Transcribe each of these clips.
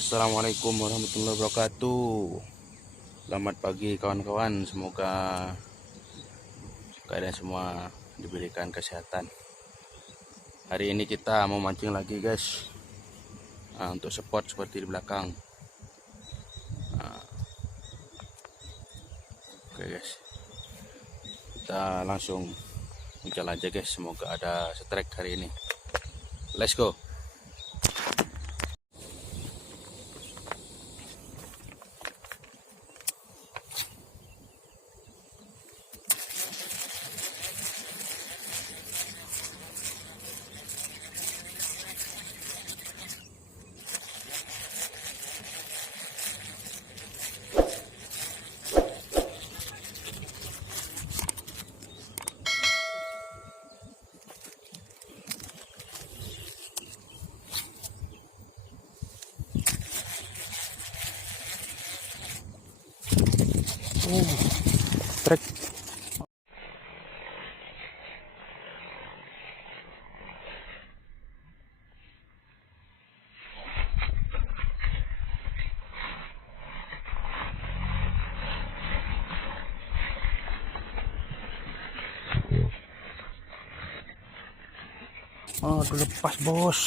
Assalamualaikum warahmatullahi wabarakatuh. Selamat pagi kawan-kawan. Semoga kalian semua diberikan kesehatan. Hari ini kita mau mancing lagi guys. Untuk spot seperti di belakang. Oke guys, kita langsung jalan aja guys. Semoga ada strike hari ini. Let's go. Strike. Oh, udah lepas bos.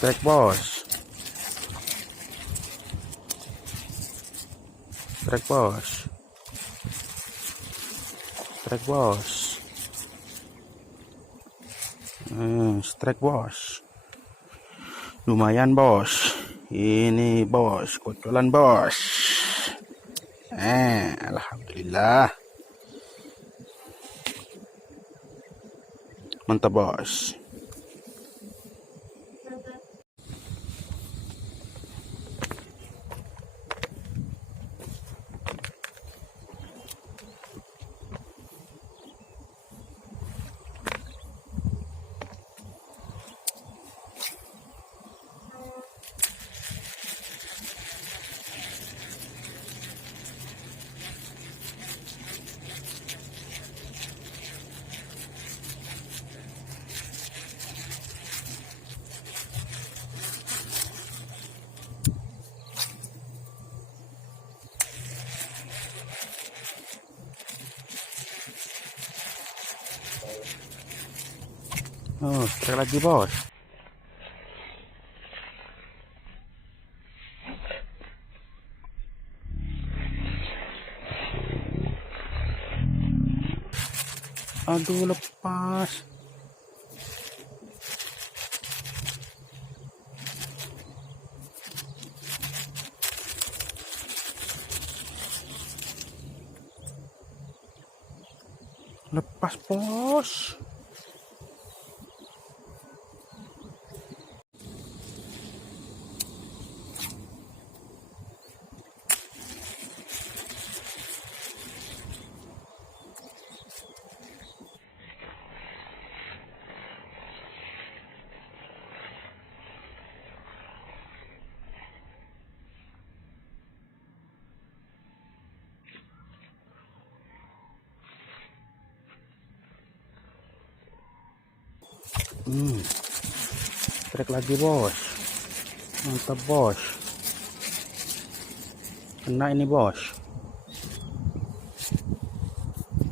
Strike bos. Strike bos. Strike bos. Strike bos. Lumayan bos. Ini bos, kocolan bos. Alhamdulillah. Mantap bos. Oh, strike lagi bos. Aduh, lepas. Lepas bos. Strike lagi bos. Mantap bos. Kena ini bos.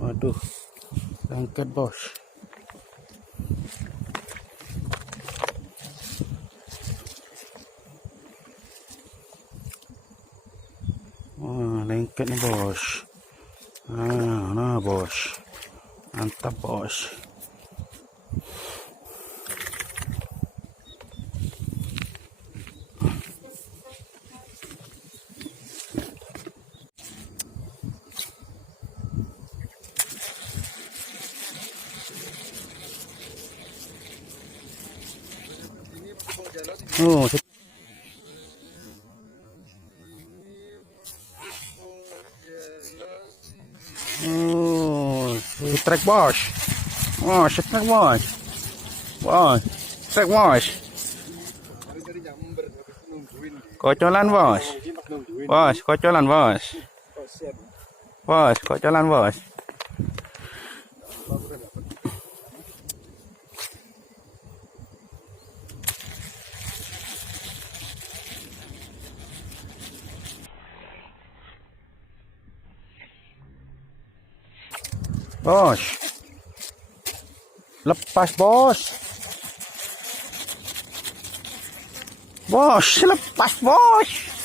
Waduh, lengket bos. Lengket nih bos. Nah bos. Mantap bos. Oh, strike bos. Oh, strike bos. Bos, strike bos. Kocolan bos. Bos, kocolan bos. Bos, kocolan bos. Bos. Lepas bos. Bos, lepas bos.